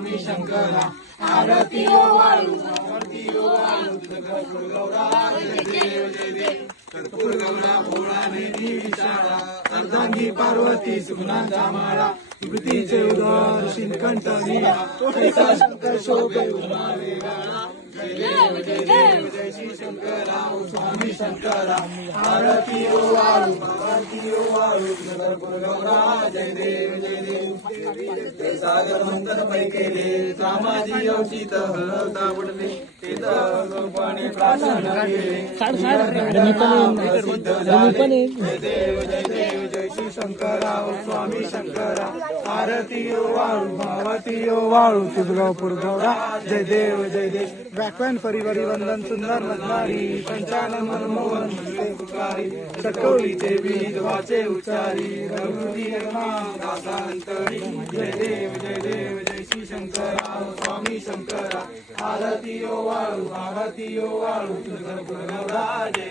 स्वामी शंकरा आरती ओ वाळू आरती ओ वाळू कर्पूर गौरा जय देव जय देव कर्पूर गौरा भोळा निधी विशाळा अर्धांगी पार्वती सुगुणांचा माळा विभूतीचे उदर शिलकंठ नीळा ऐसा शंकर शोभे उमा वेगाळा जय देव जय देव जय श्री शंकरा ओ स्वामी शंकरा आरती ओ वाळू आरती ओ वाळू कर्पूर गौरा जय देव जय देव सागर मंथन पै केले सामाजी औचित हळवता बुडले ते पाणी प्रार्थना केले जय देव जय देव जय श्री शंकरा ओ स्वामी शंकरा आरती ओ वाळू भावती ओ वाळू तुळगावपूर गौरा जय देव जय देव व्याख्यान परिवारी वंदन सुंदर वदनारी पंचानन मनमोहन म्हणते पुकारी सटोलीचे बीज वाचे उच्चारी रघुजी नाम दासांतरी जय देव जय देव जय श्री शंकरा ओ स्वामी शंकरा आरती ओ वाळू तुळगावपूर गौरा जय